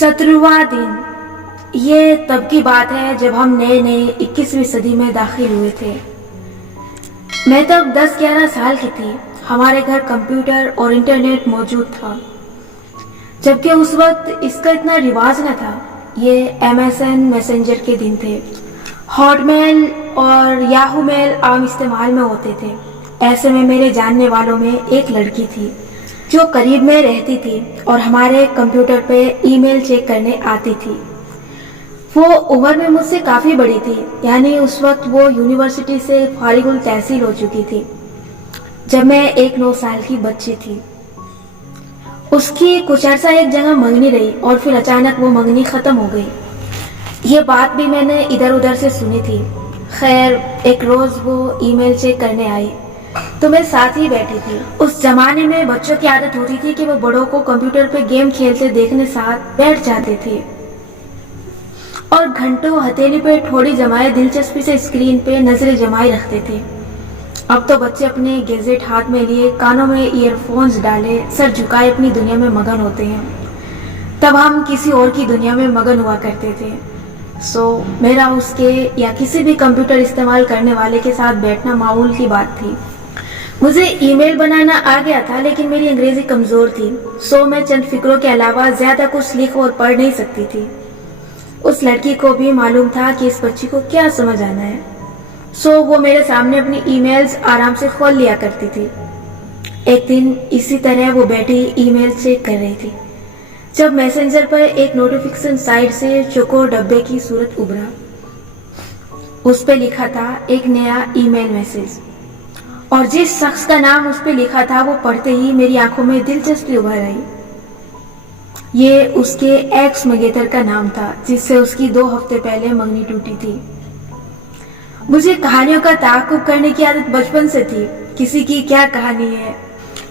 17واں دن۔ یہ تب کی بات ہے جب ہم نئے 21ویں صدی میں داخل ہوئے تھے۔ میں تب 10-11 سال کی تھی۔ ہمارے گھر کمپیوٹر اور انٹرنیٹ موجود تھا، جبکہ اس وقت اس کا اتنا رواج نہ تھا۔ یہ MSN میسنجر کے دن تھے۔ ہاٹ میل اور یاہو میل عام استعمال میں ہوتے تھے۔ ایسے میں میرے جاننے والوں میں ایک لڑکی تھی جو قریب میں رہتی تھی اور ہمارے کمپیوٹر پہ ای میل چیک کرنے آتی تھی۔ وہ عمر میں مجھ سے کافی بڑی تھی، یعنی اس وقت وہ یونیورسٹی سے فارغ التحصیل ہو چکی تھی جب میں 9 سال کی بچی تھی۔ اس کی کچھ عرصہ ایک جگہ منگنی رہی اور پھر اچانک وہ منگنی ختم ہو گئی۔ یہ بات بھی میں نے ادھر ادھر سے سنی تھی۔ خیر، ایک روز وہ ای میل چیک کرنے آئی تو میں ساتھ ہی بیٹھی تھی۔ اس زمانے میں بچوں کی عادت ہوتی تھی کہ وہ بڑوں کو کمپیوٹر پہ گیم کھیلتے دیکھنے ساتھ بیٹھ جاتے تھے اور گھنٹوں ہتھیلی پہ ٹھوڑی جمائے دلچسپی سے اسکرین پہ نظریں جمائے رکھتے تھے۔ اب تو بچے اپنے گیجٹ ہاتھ میں لیے، کانوں میں ایئر فونز ڈالے، سر جھکائے اپنی دنیا میں مگن ہوتے ہیں۔ تب ہم کسی اور کی دنیا میں مگن ہوا کرتے تھے۔ میرا اس کے یا کسی بھی کمپیوٹر استعمال کرنے والے کے ساتھ بیٹھنا معمول کی بات تھی۔ مجھے ای میل بنانا آ گیا تھا، لیکن میری انگریزی کمزور تھی، میں چند فکروں کے علاوہ زیادہ کچھ لکھ اور پڑھ نہیں سکتی تھی۔ اس لڑکی کو بھی معلوم تھا کہ اس بچی کو کیا سمجھ آنا ہے، وہ میرے سامنے اپنی ای میلز آرام سے کھول لیا کرتی تھی۔ ایک دن اسی طرح وہ بیٹھی ای میل چیک کر رہی تھی جب میسنجر پر ایک نوٹیفیکیشن سائٹ سے چوکور ڈبے کی صورت ابھرا۔ اس پہ لکھا تھا ایک نیا ای میل میسج، اور جس شخص کا نام اس پہ لکھا تھا وہ پڑھتے ہی میری آنکھوں میں دلچسپی ابھر آئی۔ یہ اس کے ایکس مگیتر کا نام تھا جس سے اس کی 2 ہفتے پہلے منگنی ٹوٹی تھی۔ مجھے کہانیوں کا تعاقب کرنے کی عادت بچپن سے تھی۔ کسی کی کیا کہانی ہے،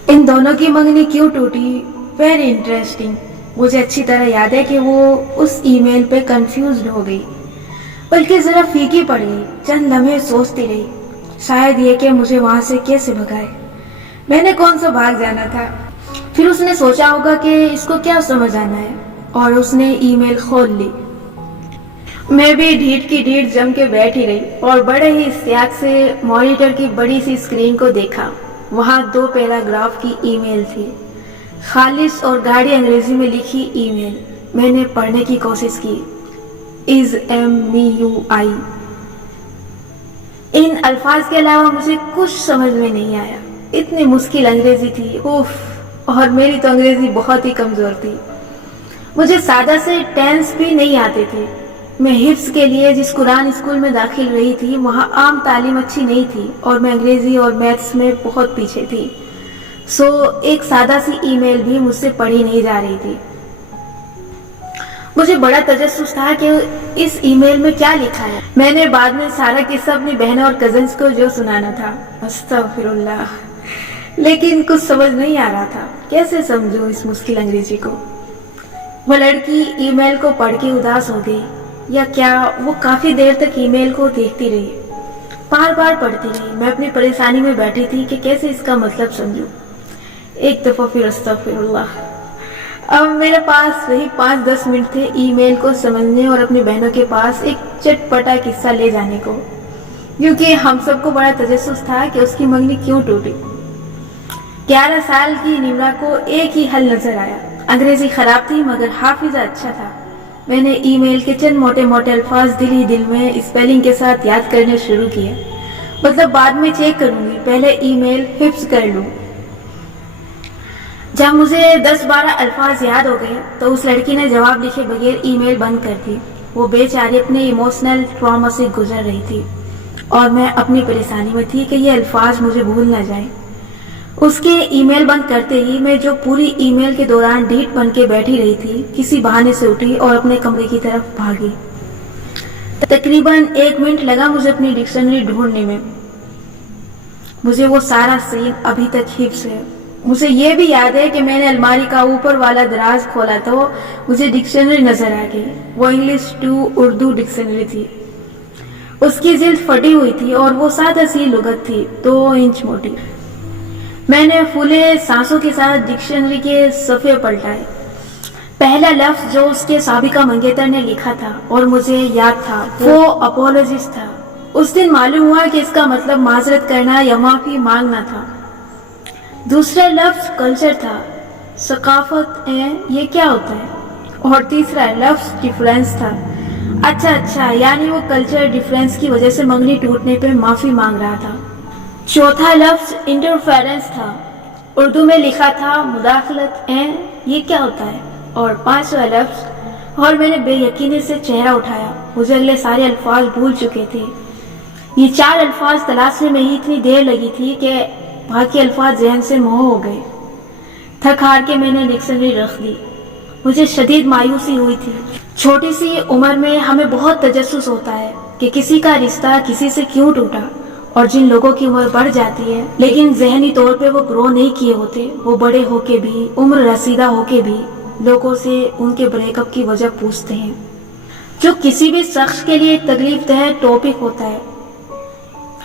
ان دونوں کی منگنی کیوں ٹوٹی، ویری انٹرسٹنگ۔ مجھے اچھی طرح یاد ہے کہ وہ اس ای میل پہ کنفیوزڈ ہو گئی، بلکہ ذرا پھیکی پڑ گئی۔ چند لمحے سوچتی رہی، شاید یہ کہ مجھے وہاں سے کیسے بھگائے، میں نے کون سا بھاگ جانا تھا۔ پھر اس نے سوچا ہوگا کہ اس کو کیا سمجھ آنا ہے، اور اس نے ای میل کھول لی۔ میں بھی ڈھیٹ کی ڈھیٹ جم کے بیٹھی رہی اور بڑے ہی اشتیاق سے مانیٹر کی بڑی سی اسکرین کو دیکھا۔ وہاں 2 پیراگراف کی ای میل تھی، خالص اور گاڑی انگریزی میں لکھی ای میل۔ میں نے پڑھنے کی کوشش کی، از ایم می یو آئی۔ ان الفاظ کے علاوہ مجھے کچھ سمجھ میں نہیں آیا، اتنی مشکل انگریزی تھی، اور میری تو انگریزی بہت ہی کمزور تھی۔ مجھے سادہ سے ٹینس بھی نہیں آتے تھے۔ میں حفظ کے لیے جس قرآن اسکول میں داخل رہی تھی وہاں عام تعلیم اچھی نہیں تھی اور میں انگریزی اور میتھس میں بہت پیچھے تھی، ایک سادہ سی ای میل بھی مجھ سے پڑھی نہیں جا رہی تھی۔ مجھے بڑا تجسس تھا کہ اس ای میل میں کیا لکھا ہے۔ میں نے بعد میں سارا قصہ اپنی بہنوں اور کزنس کو جو سنانا تھا، استغفر اللہ، لیکن کچھ سمجھ نہیں آ رہا تھا، کیسے سمجھوں اس مشکل انگریزی کو۔ وہ لڑکی ای میل کو پڑھ کے اداس ہو گئی، یا کیا وہ کافی دیر تک ای میل کو دیکھتی رہی، بار بار پڑھتی رہی۔ میں اپنی پریشانی میں بیٹھی تھی کہ کیسے اس کا مطلب سمجھوں۔ ایک دفعہ پھر استغفر اللہ۔ اب میرے پاس وہی 5-10 منٹ تھے ای میل کو سمجھنے اور اپنی بہنوں کے پاس ایک چٹپٹا قصہ لے جانے کو، کیونکہ ہم سب کو بڑا تجسس تھا کہ اس کی منگنی کیوں ٹوٹی۔ 11 سال کی نمرہ کو ایک ہی حل نظر آیا، انگریزی خراب تھی مگر حافظہ اچھا تھا۔ میں نے ای میل کے چند موٹے موٹے الفاظ دل ہی دل میں اسپیلنگ کے ساتھ یاد کرنے شروع کیے، مطلب بعد میں چیک کروں گی، پہلے ای میل حفظ کر لوں۔ جب مجھے 10-12 الفاظ یاد ہو گئے تو اس لڑکی نے جواب لکھے بغیر ای میل بند کر دی۔ وہ بیچاری اپنے ایموشنل ٹراما سے گزر رہی تھی اور میں اپنی پریشانی میں تھی کہ یہ الفاظ مجھے بھول نہ جائیں۔ اس کے ای میل بند کرتے ہی میں جو پوری ای میل کے دوران ڈھیٹ بن کے بیٹھی رہی تھی، کسی بہانے سے اٹھی اور اپنے کمرے کی طرف بھاگی۔ تقریباً 1 منٹ لگا مجھے اپنی ڈکشنری ڈھونڈنے میں۔ مجھے وہ سارا سین ابھی تک حفظ ہے۔ مجھے یہ بھی یاد ہے کہ میں نے الماری کا اوپر والا دراز کھولا تو مجھے ڈکشنری نظر آ گئی۔ وہ انگلش ٹو اردو ڈکشنری تھی۔ اس کی جلد پھٹی ہوئی تھی اور وہ سادہ سی لغت تھی، 2 انچ موٹی۔ میں نے پھولے سانسوں کے ساتھ ڈکشنری کے صفحے پلٹائے۔ پہلا لفظ جو اس کے سابقہ منگیتر نے لکھا تھا اور مجھے یاد تھا وہ اپولوجیز تھا۔ اس دن معلوم ہوا کہ اس کا مطلب معذرت کرنا یا معافی مانگنا تھا۔ دوسرا لفظ کلچر تھا، ثقافت، یہ کیا ہوتا ہے؟ اور تیسرا لفظ ڈیفرنس تھا۔ اچھا، یعنی وہ کلچر ڈیفرنس کی وجہ سے منگنی ٹوٹنے پہ معافی مانگ رہا تھا۔ چوتھا لفظ انٹرفیرنس تھا، اردو میں لکھا تھا مداخلت، یہ کیا ہوتا ہے؟ اور پانچواں لفظ، اور میں نے بے یقینی سے چہرہ اٹھایا، مجھے اگلے سارے الفاظ بھول چکے تھے۔ یہ 4 الفاظ تلاشنے میں ہی اتنی دیر لگی تھی کہ باقی الفاظ ذہن سے محو ہو گئے۔ تھک ہار کے میں نے ڈکشنری رکھ دی۔ مجھے شدید مایوسی ہوئی تھی۔ چھوٹی سی عمر میں ہمیں بہت تجسس ہوتا ہے کہ کسی کا رشتہ کسی سے کیوں ٹوٹا، اور جن لوگوں کی عمر بڑھ جاتی ہے لیکن ذہنی طور پہ وہ گرو نہیں کیے ہوتے، وہ بڑے ہو کے بھی، عمر رسیدہ ہو کے بھی لوگوں سے ان کے بریک اپ کی وجہ پوچھتے ہیں، جو کسی بھی شخص کے لیے تکلیف دہ ٹاپک ہوتا ہے۔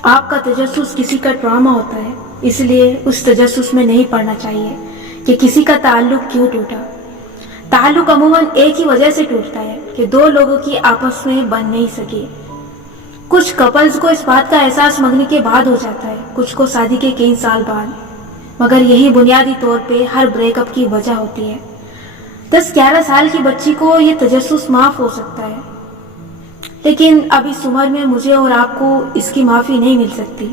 آپ کا تجسس کسی کا ٹراما ہوتا ہے، اس لیے اس تجسس میں نہیں پڑنا چاہیے کہ کسی کا تعلق کیوں ٹوٹا۔ تعلق عموماً ایک ہی وجہ سے ٹوٹتا ہے کہ 2 لوگوں کی آپس میں بن نہیں سکی۔ کچھ کپلز کو اس بات کا احساس منگنی کے بعد ہو جاتا ہے، کچھ کو شادی کے کئی سال بعد، مگر یہی بنیادی طور پہ ہر بریک اپ کی وجہ ہوتی ہے۔ 10-11 سال کی بچی کو یہ تجسس معاف ہو سکتا ہے، لیکن اب اس عمر میں مجھے اور آپ کو اس کی معافی نہیں مل سکتی۔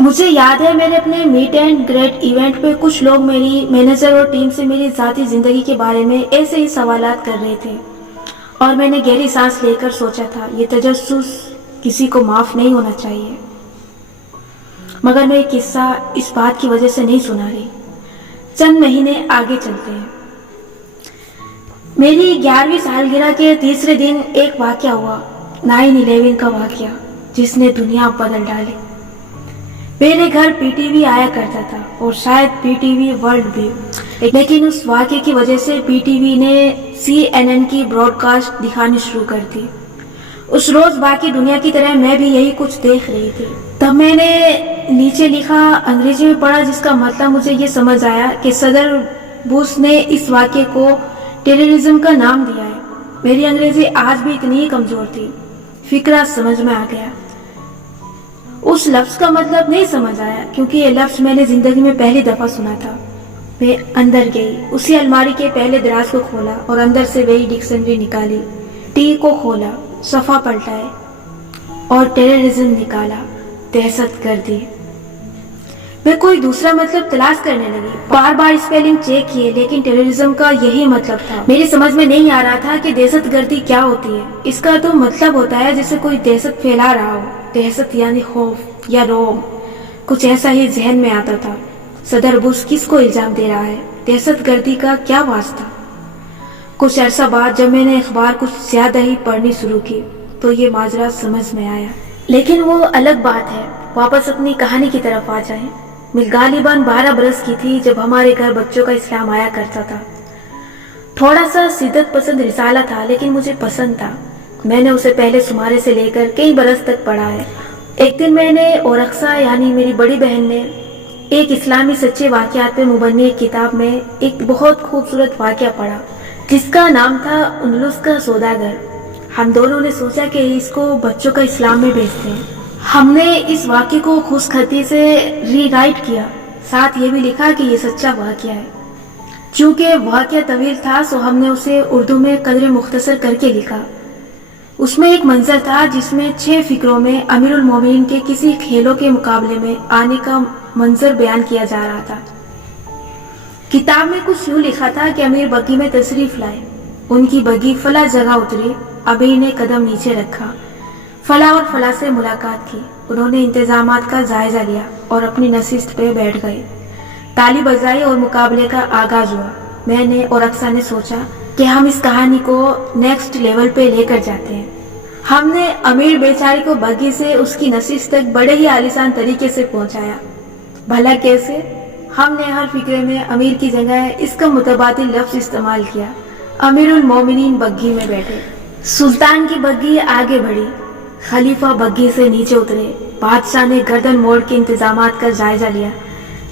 مجھے یاد ہے میرے اپنے میٹ اینڈ گریٹ ایونٹ پہ کچھ لوگ میری مینیجر اور ٹیم سے میری ذاتی زندگی کے بارے میں ایسے ہی سوالات کر رہے تھے، اور میں نے گہری سانس لے کر سوچا تھا یہ تجسس کسی کو معاف نہیں ہونا چاہیے، مگر میں یہ قصہ اس بات کی وجہ سے نہیں سنا رہی۔ چند مہینے آگے چلتے ہیں۔ میری 11ویں سالگرہ کے تیسرے دن ایک واقعہ ہوا، 9/11 کا واقعہ جس نے دنیا بدل ڈالی۔ میرے گھر پی ٹی وی آیا کرتا تھا، اور شاید پی ٹی وی ورلڈ بھی، لیکن اس واقعے کی وجہ سے پی ٹی وی نے CNN کی براڈ کاسٹ دکھانی شروع کر دی۔ اس روز باقی دنیا کی طرح میں بھی یہی کچھ دیکھ رہی تھی۔ تب میں نے نیچے لکھا انگریزی میں پڑھا، جس کا مطلب مجھے یہ سمجھ آیا کہ صدر بش نے اس واقعے کو ٹیررزم کا نام دیا ہے۔ میری انگریزی آج بھی اتنی ہی کمزور تھی۔ فکرہ سمجھ میں آ گیا، اس لفظ کا مطلب نہیں سمجھ آیا کیونکہ یہ لفظ میں نے زندگی میں پہلی دفعہ سنا تھا۔ میں اندر گئی، اسی الماری کے پہلے دراز کو کھولا اور اندر سے وہی ڈکشنری نکالی، ٹی کو کھولا، صفحہ پلٹائے اور ٹیررزم نکالا، دہشت گردی۔ میں کوئی دوسرا مطلب تلاش کرنے لگی، بار بار اسپیلنگ چیک کیے، لیکن ٹیررزم کا یہی مطلب تھا۔ میری سمجھ میں نہیں آ رہا تھا کہ دہشت گردی کیا ہوتی ہے۔ اس کا تو مطلب ہوتا ہے جیسے کوئی دہشت پھیلا رہا ہو، دہشت یعنی خوف یا رعب، کچھ ایسا ہی ذہن میں آتا تھا۔ صدر بش کس کو الزام دے رہا ہے؟ دہشت گردی کا کیا واسطہ؟ کچھ عرصہ بعد جب میں نے اخبار کچھ زیادہ ہی پڑھنی شروع کی تو یہ ماجرا سمجھ میں آیا، لیکن وہ الگ بات ہے۔ واپس اپنی کہانی کی طرف آ جائیں۔ میں غالباً 12 برس کی تھی جب ہمارے گھر بچوں کا اسلام آیا کرتا تھا۔ تھوڑا سا شدت پسند رسالہ تھا، لیکن مجھے پسند تھا۔ میں نے اسے پہلے شمارے سے لے کر کئی برس تک پڑھا ہے۔ ایک دن میں نے اور اقصا یعنی میری بڑی بہن نے ایک اسلامی سچے واقعات پہ مبنی ایک کتاب میں ایک بہت خوبصورت واقعہ پڑھا جس کا نام تھا اندلس کا سوداگر۔ ہم دونوں نے سوچا کہ اس کو بچوں کا اسلام میں بھیجتے ہیں۔ ہم نے اس واقعے کو خوش خطی سے ری رائٹ کیا، ساتھ یہ بھی لکھا کہ یہ سچا واقعہ ہے۔ چونکہ واقعہ طویل تھا سو ہم نے اسے اردو میں قدر مختصر کر کے لکھا۔ اس میں ایک منظر تھا جس میں 6 فکروں میں امیر المومنین کے کسی کھیلوں کے مقابلے میں آنے کا منظر بیان کیا جا رہا تھا۔ کتاب میں کچھ یوں لکھا تھا کہ امیر بگی میں تشریف لائے، ان کی بگی فلاں جگہ اتری، امیر نے قدم نیچے رکھا، فلاں اور فلاں سے ملاقات کی، انہوں نے انتظامات کا جائزہ لیا اور اپنی نشست پہ بیٹھ گئے، تالی بجائی اور مقابلے کا آغاز ہوا۔ میں نے اور اقصا نے سوچا کہ ہم اس کہانی کو نیکسٹ لیول پہ لے کر جاتے ہیں۔ ہم نے امیر بیچاری کو بگی سے اس کی نشست تک بڑے ہی عالیشان طریقے سے پہنچایا۔ بھلا کیسے؟ ہم نے ہر فکرے میں امیر کی جگہ اس کا متبادل لفظ استعمال کیا۔ امیر المومنین بگی میں بیٹھے، سلطان کی بگی آگے بڑھی، خلیفہ بگی سے نیچے اترے، بادشاہ نے گردن موڑ کے انتظامات کا جائزہ لیا،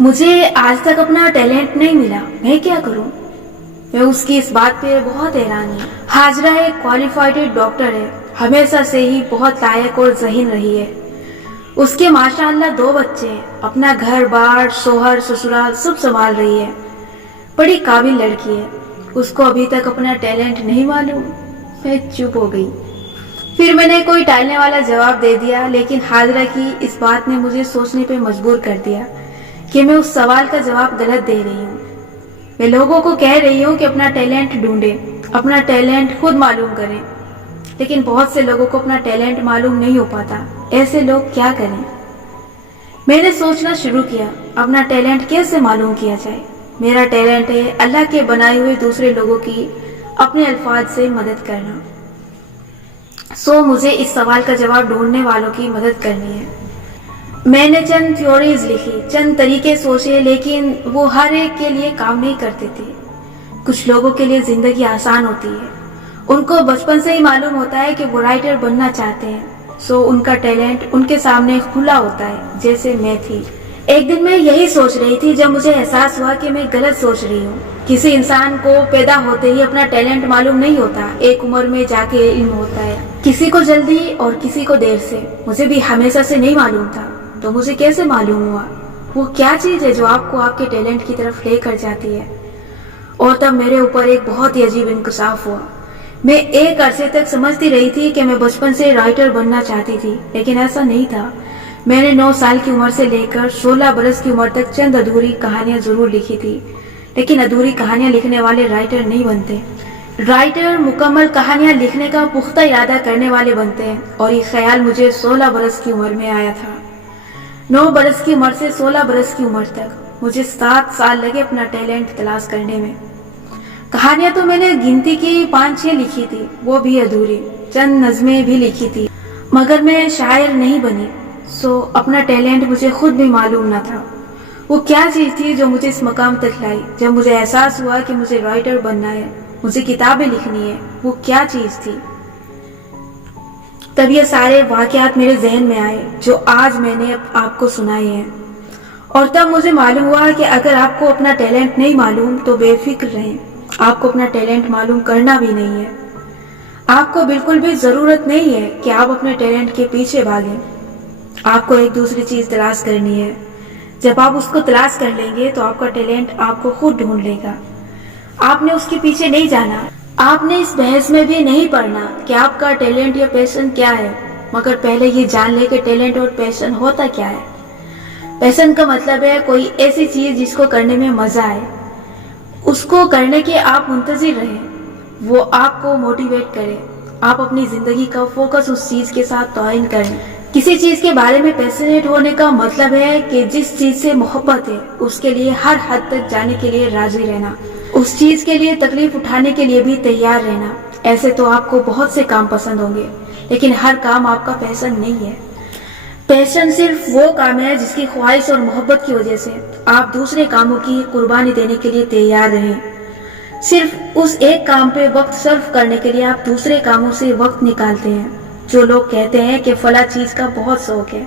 مجھے آج تک اپنا ٹیلنٹ نہیں ملا، میں کیا کروں؟ میں اس کی اس بات پہ بہت حیران ہوں۔ ہاجرہ ایک کوالیفائڈ ڈاکٹر ہے، ہمیشہ سے ہی بہت لائق اور ذہین رہی ہے۔ اس کے ماشاءاللہ 2 بچے ہیں، اپنا گھر بار، شوہر سسرال سب سنبھال رہی ہے، بڑی قابل لڑکی ہے۔ اس کو ابھی تک اپنا ٹیلنٹ نہیں معلوم۔ میں چپ ہو گئی۔ پھر میں نے کوئی ٹالنے والا جواب دے دیا، لیکن ہاجرہ کی اس بات نے مجھے سوچنے پہ مجبور کر دیا کہ میں اس سوال کا جواب غلط دے رہی ہوں۔ میں لوگوں کو کہہ رہی ہوں کہ اپنا ٹیلنٹ ڈھونڈیں، اپنا ٹیلنٹ خود معلوم کریں، لیکن بہت سے لوگوں کو اپنا ٹیلنٹ معلوم نہیں ہو پاتا۔ ایسے لوگ کیا کریں؟ میں نے سوچنا شروع کیا، اپنا ٹیلنٹ کیسے معلوم کیا جائے؟ میرا ٹیلنٹ ہے اللہ کے بنائے ہوئے دوسرے لوگوں کی اپنے الفاظ سے مدد کرنا۔ مجھے اس سوال کا جواب ڈھونڈنے والوں کی مدد کرنی ہے۔ میں نے چند تھیوریز لکھی، چند طریقے سوچے، لیکن وہ ہر ایک کے لیے کام نہیں کرتے تھے۔ کچھ لوگوں کے لیے زندگی آسان ہوتی ہے، ان کو بچپن سے ہی معلوم ہوتا ہے کہ وہ رائٹر بننا چاہتے ہیں، ان کا ٹیلنٹ ان کے سامنے کھلا ہوتا ہے، جیسے میں تھی۔ ایک دن میں یہی سوچ رہی تھی جب مجھے احساس ہوا کہ میں غلط سوچ رہی ہوں۔ کسی انسان کو پیدا ہوتے ہی اپنا ٹیلنٹ معلوم نہیں ہوتا، ایک عمر میں جا کے علم ہوتا ہے، کسی کو جلدی اور کسی کو دیر سے۔ مجھے بھی ہمیشہ سے نہیں معلوم تھا، تو مجھے کیسے معلوم ہوا؟ وہ کیا چیز ہے جو آپ کو آپ کے ٹیلنٹ کی طرف لے کر جاتی ہے؟ اور تب میرے اوپر ایک بہت ہی عجیب انکشاف ہوا۔ میں ایک عرصے تک سمجھتی رہی تھی کہ میں بچپن سے رائٹر بننا چاہتی تھی، لیکن ایسا نہیں تھا۔ میں نے 9 سال کی عمر سے لے کر 16 برس کی عمر تک چند ادھوری کہانیاں ضرور لکھی تھی، لیکن ادھوری کہانیاں لکھنے والے رائٹر نہیں بنتے۔ رائٹر مکمل کہانیاں لکھنے کا پختہ ارادہ کرنے والے بنتے ہیں، اور یہ خیال مجھے 16 برس کی عمر میں آیا تھا۔ 9 برس کی عمر سے 16 برس کی عمر تک مجھے 7 سال لگے اپنا ٹیلنٹ تلاش کرنے میں۔ کہانیاں تو میں نے گنتی کی 5-6 لکھی تھی، وہ بھی ادھوری، چند نظمیں بھی لکھی تھی، مگر میں شاعر نہیں بنی۔ اپنا ٹیلنٹ مجھے خود بھی معلوم نہ تھا۔ وہ کیا چیز تھی جو مجھے اس مقام تک لائی؟ جب مجھے احساس ہوا کہ مجھے رائٹر بننا ہے، مجھے کتابیں لکھنی ہے، وہ کیا چیز تھی؟ تب یہ سارے واقعات میرے ذہن میں آئے جو آج میں نے آپ کو سنائے ہیں، اور تب مجھے معلوم ہوا کہ اگر آپ کو اپنا ٹیلنٹ نہیں معلوم تو بے فکر رہیں۔ آپ کو اپنا ٹیلنٹ معلوم کرنا بھی نہیں ہے۔ آپ کو بالکل بھی ضرورت نہیں ہے کہ آپ اپنے ٹیلنٹ کے پیچھے بھاگیں۔ آپ کو ایک دوسری چیز تلاش کرنی ہے۔ جب آپ اس کو تلاش کر لیں گے تو آپ کا ٹیلنٹ آپ کو خود ڈھونڈ لے گا۔ آپ نے اس کے پیچھے نہیں جانا، آپ نے اس بحث میں بھی نہیں پڑھنا کہ آپ کا ٹیلنٹ یا پیشن کیا ہے، مگر پہلے یہ جان لے کہ ٹیلنٹ اور پیشن ہوتا کیا ہے۔ پیشن کا مطلب ہے کوئی ایسی چیز جس کو کرنے میں مزہ آئے، اس کو کرنے کے آپ منتظر رہیں، وہ آپ کو موٹیویٹ کرے، آپ اپنی زندگی کا فوکس اس چیز کے ساتھ تعین کریں۔ کسی چیز کے بارے میں پیشنیٹ ہونے کا مطلب ہے کہ جس چیز سے محبت ہے اس کے لیے ہر حد تک جانے کے لیے راضی رہنا، اس چیز کے لیے تکلیف اٹھانے کے لیے بھی تیار رہنا۔ ایسے تو آپ کو بہت سے کام پسند ہوں گے، لیکن ہر کام آپ کا پیشن نہیں ہے۔ پیشن صرف وہ کام ہے جس کی خواہش اور محبت کی وجہ سے آپ دوسرے کاموں کی قربانی دینے کے لیے تیار رہیں۔ صرف اس ایک کام پہ وقت صرف کرنے کے لیے آپ دوسرے کاموں سے وقت نکالتے ہیں۔ جو لوگ کہتے ہیں کہ فلاں چیز کا بہت شوق ہے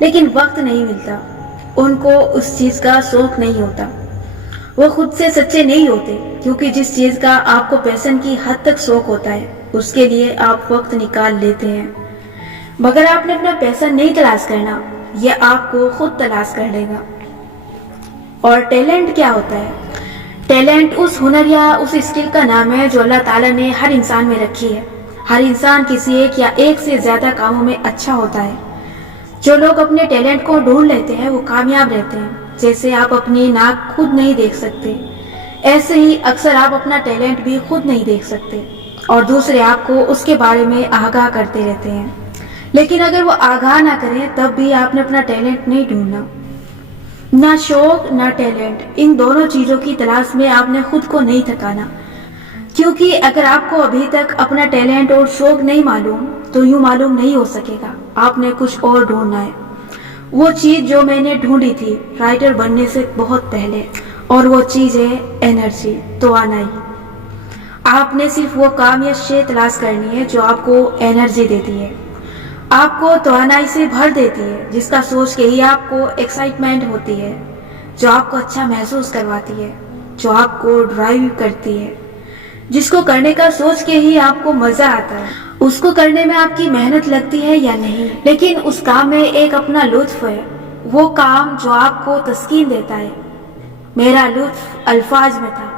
لیکن وقت نہیں ملتا، ان کو اس چیز کا شوق نہیں ہوتا، وہ خود سے سچے نہیں ہوتے، کیونکہ جس چیز کا آپ کو پیشن کی حد تک شوق ہوتا ہے اس کے لیے آپ وقت نکال لیتے ہیں۔ مگر آپ نے اپنا پیشن نہیں تلاش کرنا، یہ آپ کو خود تلاش کر لے گا۔ اور ٹیلنٹ کیا ہوتا ہے؟ ٹیلنٹ اس ہنر یا اس اسکل کا نام ہے جو اللہ تعالیٰ نے ہر انسان میں رکھی ہے۔ ہر انسان کسی ایک یا ایک سے زیادہ کاموں میں اچھا ہوتا ہے۔ جو لوگ اپنے ٹیلنٹ کو ڈھونڈ لیتے ہیں وہ کامیاب رہتے ہیں۔ جیسے آپ اپنی ناک خود نہیں دیکھ سکتے، ایسے ہی اکثر آپ اپنا ٹیلنٹ بھی خود نہیں دیکھ سکتے، اور دوسرے آپ کو اس کے بارے میں آگاہ کرتے رہتے ہیں۔ لیکن اگر وہ آگاہ نہ کریں تب بھی آپ نے اپنا ٹیلنٹ نہیں ڈھونڈنا۔ نہ شوق نہ ٹیلنٹ، ان دونوں چیزوں کی تلاش میں آپ نے خود کو نہیں تھکانا، کیونکہ اگر آپ کو ابھی تک اپنا ٹیلنٹ اور شوق نہیں معلوم تو یوں معلوم نہیں ہو سکے گا۔ آپ نے کچھ اور ڈھونڈنا ہے، وہ چیز جو میں نے ڈھونڈی تھی رائٹر بننے سے بہت پہلے، اور وہ چیز ہے انرجی، توانائی۔ آپ نے صرف وہ کام یا شے تلاش کرنی ہے جو آپ کو انرجی دیتی ہے، آپ کو توانائی سے بھر دیتی ہے، جس کا سوچ کے ہی آپ کو ایکسائٹمنٹ ہوتی ہے، جو آپ کو اچھا محسوس کرواتی ہے، جو آپ کو ڈرائیو کرتی ہے، جس کو کرنے کا سوچ کے ہی آپ کو مزہ آتا ہے، اس کو کرنے میں آپ کی محنت لگتی ہے یا نہیں، لیکن اس کام میں ایک اپنا لطف ہے، وہ کام جو آپ کو تسکین دیتا ہے۔ میرا لطف الفاظ میں تھا۔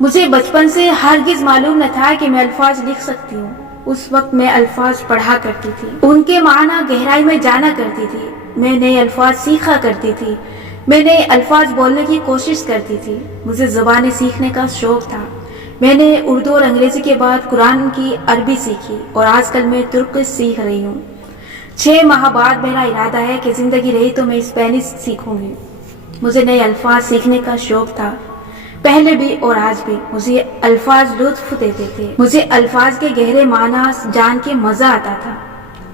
مجھے بچپن سے ہرگز معلوم نہ تھا کہ میں الفاظ لکھ سکتی ہوں۔ اس وقت میں الفاظ پڑھا کرتی تھی، ان کے معنی گہرائی میں جانا کرتی تھی، میں نئے الفاظ سیکھا کرتی تھی، میں نئے الفاظ بولنے کی کوشش کرتی تھی۔ مجھے زبانیں سیکھنے کا شوق تھا۔ میں نے اردو اور انگریزی کے بعد قرآن کی عربی سیکھی اور آج کل میں ترکش سیکھ رہی ہوں۔ 6 ماہ بعد میرا ارادہ ہے کہ زندگی رہی تو میں اسپینش سیکھوں گی۔ مجھے نئے الفاظ سیکھنے کا شوق تھا، پہلے بھی اور آج بھی۔ مجھے الفاظ لطف دیتے تھے، مجھے الفاظ کے گہرے معنی جان کے مزہ آتا تھا۔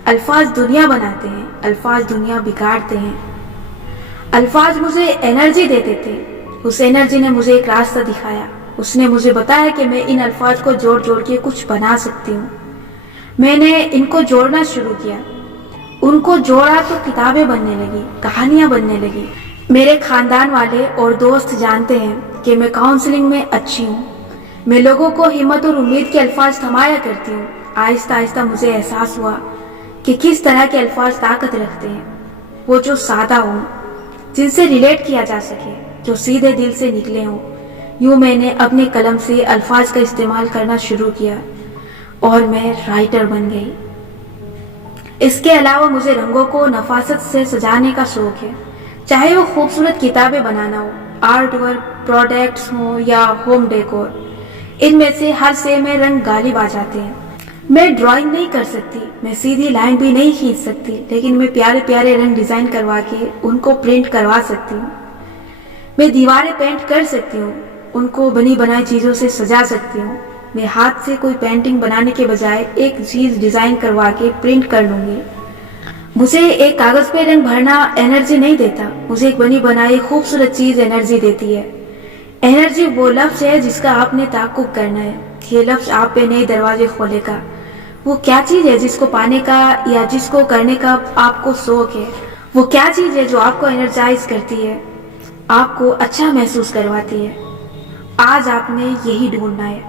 الفاظ دنیا بناتے ہیں، الفاظ دنیا بگاڑتے ہیں۔ الفاظ مجھے انرجی دیتے تھے، اس انرجی نے مجھے ایک راستہ دکھایا۔ اس نے مجھے بتایا کہ میں ان الفاظ کو جوڑ جوڑ کے کچھ بنا سکتی ہوں۔ میں نے ان کو جوڑنا شروع کیا، ان کو جوڑا تو کتابیں بننے لگی، کہانیاں بننے لگی۔ میرے خاندان والے اور دوست جانتے ہیں کہ میں کاؤنسلنگ میں اچھی ہوں۔ میں لوگوں کو ہمت اور امید کے الفاظ تھمایا کرتی ہوں۔ آہستہ آہستہ مجھے احساس ہوا کہ کس طرح کے الفاظ طاقت رکھتے ہیں، وہ جو سادہ ہوں، جن سے ریلیٹ کیا جا سکے، جو سیدھے دل سے نکلے ہوں۔ یوں میں نے اپنے قلم سے الفاظ کا استعمال کرنا شروع کیا اور میں رائٹر بن گئی۔ اس کے علاوہ مجھے رنگوں کو نفاست سے سجانے کا شوق ہے، چاہے وہ خوبصورت کتابیں بنانا ہو، آرٹ ورک، پروڈکٹس ہوں یا ہوم ڈیکور۔ ان میں سے ہر سے میں رنگ غالب آ جاتے ہیں۔ میں ڈرائنگ نہیں کر سکتی، میں سیدھی لائن بھی نہیں کھینچ سکتی، لیکن میں پیارے پیارے رنگ ڈیزائن کروا کے ان کو پرنٹ کروا سکتی ہوں۔ میں دیواریں پینٹ کر سکتی ہوں، ان کو بنی بنائی چیزوں سے سجا سکتی ہوں۔ میں ہاتھ سے کوئی پینٹنگ بنانے کے بجائے ایک چیز ڈیزائن کروا کے پرنٹ کر لوں گی۔ مجھے ایک کاغذ پہ رنگ بھرنا انرجی نہیں دیتا، مجھے ایک بنی بنائی خوبصورت چیز انرجی دیتی ہے۔ انرجی وہ لفظ ہے جس کا آپ نے تعاقب کرنا ہے، یہ لفظ آپ پہ نئے دروازے کھولے گا۔ وہ کیا چیز ہے جس کو پانے کا یا جس کو کرنے کا آپ کو شوق ہے؟ وہ کیا چیز ہے جو آپ کو انرجائز کرتی ہے، آپ کو اچھا محسوس کرواتی ہے؟ آج آپ نے یہی ڈھونڈنا ہے۔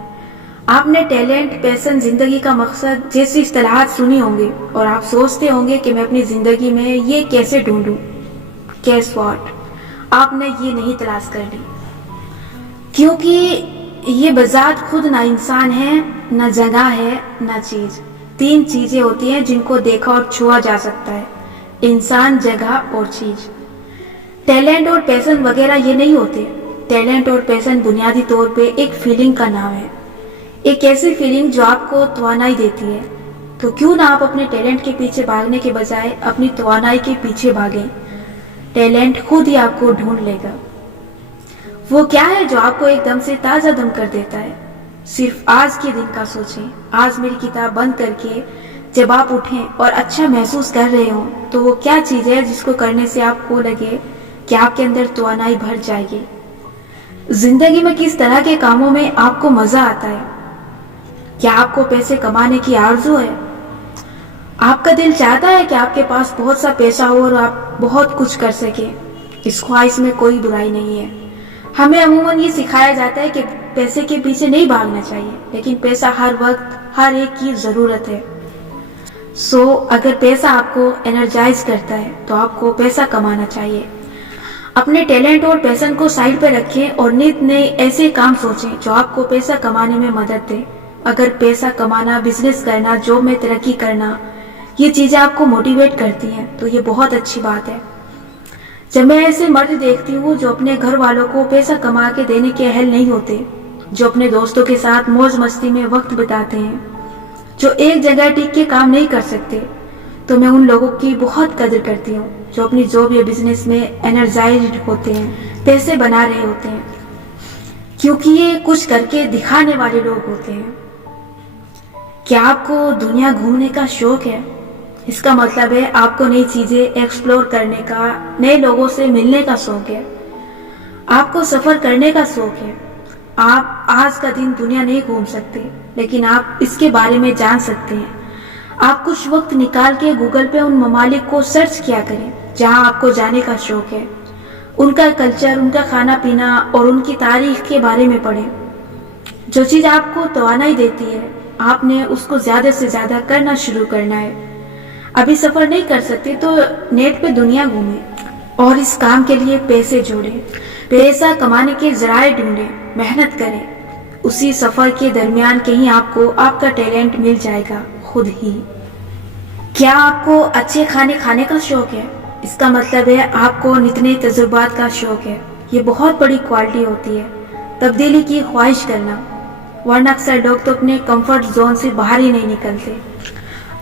آپ نے ٹیلنٹ، پیشن، زندگی کا مقصد جیسی اصطلاحات سنی ہوں گی اور آپ سوچتے ہوں گے کہ میں اپنی زندگی میں یہ کیسے ڈھونڈوں۔ Guess what? آپ نے یہ نہیں تلاش کر لی، کیونکہ یہ بذات خود نہ انسان ہے، نہ جگہ ہے، نہ چیز۔ 3 چیزیں ہوتی ہیں جن کو دیکھا اور چھوا جا سکتا ہے: انسان، جگہ اور چیز۔ ٹیلنٹ اور پیشن وغیرہ یہ نہیں ہوتے۔ ٹیلنٹ اور پیشن بنیادی طور پہ ایک فیلنگ کا نام ہے، ایک ایسی فیلنگ جو آپ کو توانائی دیتی ہے۔ تو کیوں نہ آپ اپنے ٹیلنٹ کے پیچھے بھاگنے کے بجائے اپنی توانائی کے پیچھے بھاگیں؟ ٹیلنٹ خود ہی آپ کو ڈھونڈ لے گا۔ وہ کیا ہے جو آپ کو ایک دم سے تازہ دم کر دیتا ہے؟ صرف آج کے دن کا سوچیں۔ آج میری کتاب بند کر کے جب آپ اٹھیں اور اچھا محسوس کر رہے ہوں تو وہ کیا چیز ہے جس کو کرنے سے آپ کو لگے کہ آپ کے اندر توانائی بھر جائے گی؟ زندگی میں کس طرح کے کاموں میں آپ کو مزہ آتا ہے؟ کیا آپ کو پیسے کمانے کی آرزو ہے؟ آپ کا دل چاہتا ہے کہ آپ کے پاس بہت سا پیسہ ہو اور آپ بہت کچھ کر سکیں۔ اس خواہش میں کوئی برائی نہیں ہے۔ ہمیں عموماً یہ سکھایا جاتا ہے کہ پیسے کے پیچھے نہیں بھاگنا چاہیے، لیکن پیسہ ہر وقت ہر ایک کی ضرورت ہے۔ اگر پیسہ آپ کو انرجائز کرتا ہے تو آپ کو پیسہ کمانا چاہیے۔ اپنے ٹیلنٹ اور پیشن کو سائڈ پہ رکھیں اور نت نئے ایسے کام سوچیں جو آپ کو پیسہ کمانے میں مدد دے۔ اگر پیسہ کمانا، بزنس کرنا، جاب میں ترقی کرنا، یہ چیزیں آپ کو موٹیویٹ کرتی ہیں تو یہ بہت اچھی بات ہے۔ جب میں ایسے مرد دیکھتی ہوں جو اپنے گھر والوں کو پیسہ کما کے دینے کے اہل نہیں ہوتے، جو اپنے دوستوں کے ساتھ موج مستی میں وقت بتاتے ہیں، جو ایک جگہ ٹک کے کام نہیں کر سکتے، تو میں ان لوگوں کی بہت قدر کرتی ہوں جو اپنی جاب یا بزنس میں انرجائزڈ ہوتے ہیں، پیسے بنا رہے ہوتے ہیں، کیونکہ یہ کچھ کر کے دکھانے والے لوگ ہوتے ہیں۔ کیا آپ کو دنیا گھومنے کا شوق ہے؟ اس کا مطلب ہے آپ کو نئی چیزیں ایکسپلور کرنے کا، نئے لوگوں سے ملنے کا شوق ہے، آپ کو سفر کرنے کا شوق ہے۔ آپ آج کا دن دنیا نہیں گھوم سکتے، لیکن آپ اس کے بارے میں جان سکتے ہیں۔ آپ کچھ وقت نکال کے گوگل پہ ان ممالک کو سرچ کیا کریں جہاں آپ کو جانے کا شوق ہے۔ ان کا کلچر، ان کا کھانا پینا اور ان کی تاریخ کے بارے میں پڑھیں۔ جو چیز آپ کو توانائی دیتی ہے آپ نے اس کو زیادہ سے زیادہ کرنا شروع کرنا ہے۔ ابھی سفر نہیں کر سکتے تو نیٹ پہ دنیا گھومیں اور اس کام کے لیے پیسے جوڑیں، پیسہ کمانے کے ذرائع ڈھونڈیں، محنت کریں۔ اسی سفر کے درمیان کہیں آپ کو آپ کا ٹیلنٹ مل جائے گا خود ہی۔ کیا آپ کو اچھے کھانے کھانے کا شوق ہے؟ اس کا مطلب ہے آپ کو نت نئے تجربات کا شوق ہے۔ یہ بہت بڑی کوالٹی ہوتی ہے، تبدیلی کی خواہش کرنا، ورنہ اکثر لوگ تو اپنے کمفرٹ زون سے باہر ہی نہیں نکلتے۔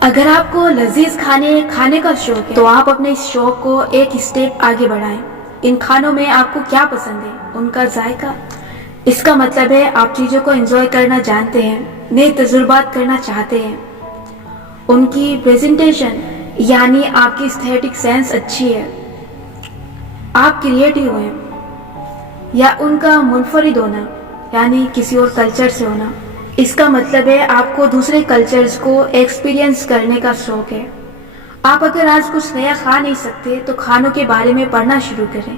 اگر آپ کو لذیذ کھانے کا شوق ہے تو آپ اپنے اس شوق کو ایک اسٹیپ آگے بڑھائیں۔ ان کھانوں میں آپ کو کیا پسند ہے؟ ان کا ذائقہ۔ اس کا مطلب ہے آپ چیزوں کو انجوائے کرنا جانتے ہیں، نئے تجربات کرنا چاہتے ہیں۔ ان کی پریزنٹیشن یعنی آپ کی ایستھیٹک سینس اچھی ہے، آپ کریٹیو ہیں، یا ان کا منفرد ہونا یعنی کسی اور کلچر سے ہونا۔ اس کا مطلب ہے آپ کو دوسرے کلچرز کو ایکسپیرینس کرنے کا شوق ہے۔ آپ اگر آج کچھ نیا کھا نہیں سکتے تو کھانوں کے بارے میں پڑھنا شروع کریں۔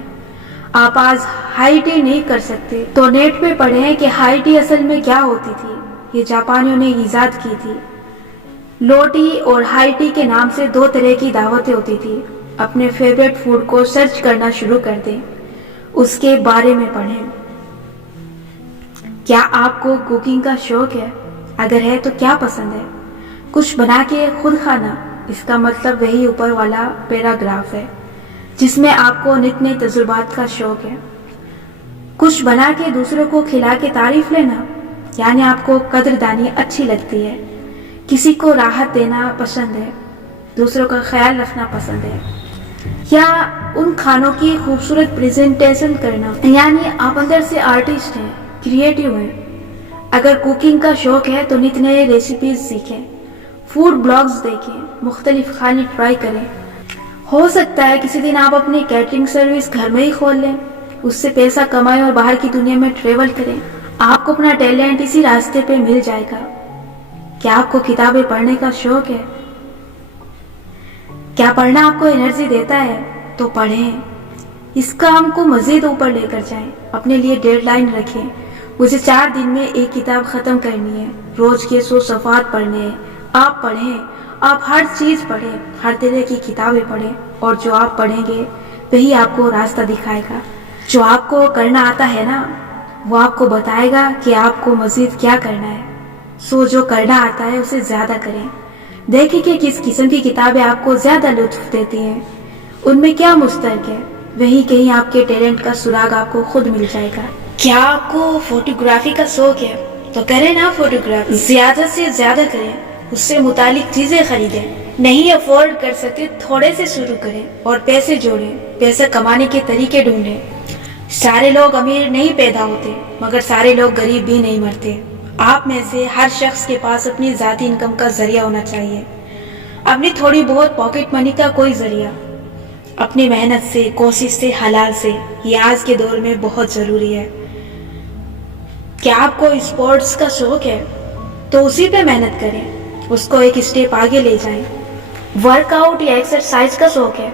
آپ آج ہائی ٹی نہیں کر سکتے تو نیٹ پہ پڑھیں کہ ہائی ٹی اصل میں کیا ہوتی تھی۔ یہ جاپانیوں نے ایجاد کی تھی۔ لو ٹی اور ہائی ٹی کے نام سے دو طرح کی دعوتیں ہوتی تھی۔ اپنے فیوریٹ فوڈ کو سرچ کرنا شروع کر دیں، اس کے بارے میں پڑھیں۔ کیا آپ کو کوکنگ کا شوق ہے؟ اگر ہے تو کیا پسند ہے؟ کچھ بنا کے خود کھانا۔ اس کا مطلب وہی اوپر والا پیراگراف ہے جس میں آپ کو نت نئے تجربات کا شوق ہے۔ کچھ بنا کے دوسروں کو کھلا کے تعریف لینا یعنی آپ کو قدردانی اچھی لگتی ہے، کسی کو راحت دینا پسند ہے، دوسروں کا خیال رکھنا پسند ہے، یا ان کھانوں کی خوبصورت پریزنٹیشن کرنا یعنی آپ اندر سے آرٹسٹ ہیں، کریٹیو ہیں۔ اگر کوکنگ کا شوق ہے تو نت نئے ریسیپیز سیکھیں، فوڈ بلاگز دیکھیں، مختلف کھانے ٹرائی کریں۔ ہو سکتا ہے کسی دن آپ اپنی کیٹرنگ سروس گھر میں ہی کھول لیں، اس سے پیسہ کمائیں اور باہر کی دنیا میں ٹریول کریں۔ آپ کو اپنا ٹیلنٹ اسی راستے پہ مل جائے گا۔ کیا آپ کو کتابیں پڑھنے کا شوق ہے؟ کیا پڑھنا آپ کو انرجی دیتا ہے؟ تو پڑھیں، اس کام کو مزید اوپر لے کر جائیں۔ اپنے لیے ڈیڈ لائن رکھیں، مجھے 4 دن میں ایک کتاب ختم کرنی ہے، روز کے 100 صفحات پڑھنے ہیں۔ آپ پڑھیں، آپ ہر چیز پڑھیں، ہر طرح کی کتابیں پڑھیں، اور جو آپ پڑھیں گے وہی آپ کو راستہ دکھائے گا۔ جو آپ کو کرنا آتا ہے نا وہ آپ کو بتائے گا کہ آپ کو مزید کیا کرنا ہے۔ جو کرنا آتا ہے اسے زیادہ کریں۔ دیکھیں کہ کس قسم کی کتابیں آپ کو زیادہ لطف دیتی ہیں، ان میں کیا مشترک ہے، وہی کہیں آپ کے ٹیلنٹ کا سراغ آپ کو خود مل جائے گا۔ کیا آپ کو فوٹوگرافی کا شوق ہے؟ تو کریں نا فوٹوگرافی، زیادہ سے زیادہ کریں، اس سے متعلق چیزیں خریدیں۔ نہیں افورڈ کر سکتے تھوڑے سے شروع کریں اور پیسے جوڑیں، پیسہ کمانے کے طریقے ڈھونڈیں۔ سارے لوگ امیر نہیں پیدا ہوتے مگر سارے لوگ غریب بھی نہیں مرتے۔ آپ میں سے ہر شخص کے پاس اپنی ذاتی انکم کا ذریعہ ہونا چاہیے، اپنی تھوڑی بہت پاکٹ منی کا کوئی ذریعہ، اپنی محنت سے، کوشش سے، حلال سے۔ یہ آج کے دور میں بہت ضروری ہے۔ کیا آپ کو اسپورٹس کا شوق ہے؟ تو اسی پہ محنت کریں، اس کو ایک اسٹیپ آگے لے جائیں۔ ورک آؤٹ یا ایکسرسائز کا شوق ہے،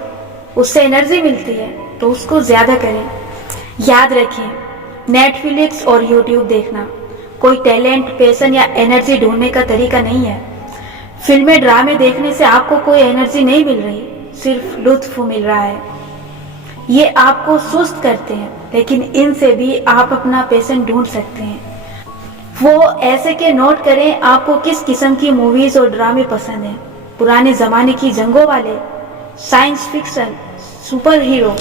اس سے انرجی ملتی ہے تو اس کو زیادہ کریں۔ یاد رکھیں، نیٹ فلکس اور یوٹیوب دیکھنا کوئی ٹیلنٹ، پیشن یا انرجی ڈھونڈنے کا طریقہ نہیں ہے۔ فلمیں، ڈرامے دیکھنے سے آپ کو کوئی انرجی نہیں مل رہی، صرف لطف مل رہا ہے۔ یہ آپ کو سست کرتے ہیں لیکن ان سے بھی آپ اپنا پیشن ڈھونڈ سکتے ہیں۔ وہ ایسے کہ نوٹ کریں آپ کو کس قسم کی موویز اور ڈرامے پسند ہیں، پرانے زمانے کی جنگوں والے، سائنس فکشن، سپر ہیرو۔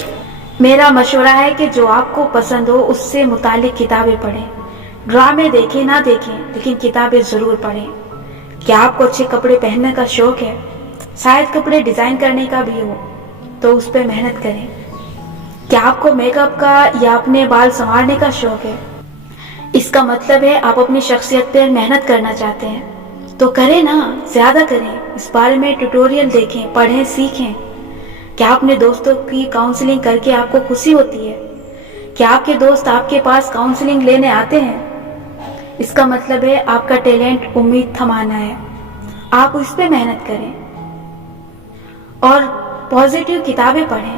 میرا مشورہ ہے کہ جو آپ کو پسند ہو اس سے متعلق کتابیں پڑھیں۔ ڈرامے دیکھیں نہ دیکھیں لیکن کتابیں ضرور پڑھیں۔ کیا آپ کو اچھے کپڑے پہننے کا شوق ہے؟ شاید کپڑے ڈیزائن کرنے کا بھی ہو تو اس پہ محنت کریں۔ کیا آپ کو میک اپ کا یا اپنے بال سنوارنے کا شوق ہے؟ اس کا مطلب ہے آپ اپنی شخصیت پر محنت کرنا چاہتے ہیں، تو کریں نا، زیادہ کریں، اس بارے میں ٹیوٹوریل دیکھیں، پڑھیں، سیکھیں۔ کیا اپنے دوستوں کی کاؤنسلنگ کر کے آپ کو خوشی ہوتی ہے؟ کیا آپ کے دوست آپ کے پاس کاؤنسلنگ لینے آتے ہیں؟ اس کا مطلب ہے آپ کا ٹیلنٹ امید تھمانا ہے، آپ اس پہ محنت کریں اور پازیٹیو کتابیں پڑھیں۔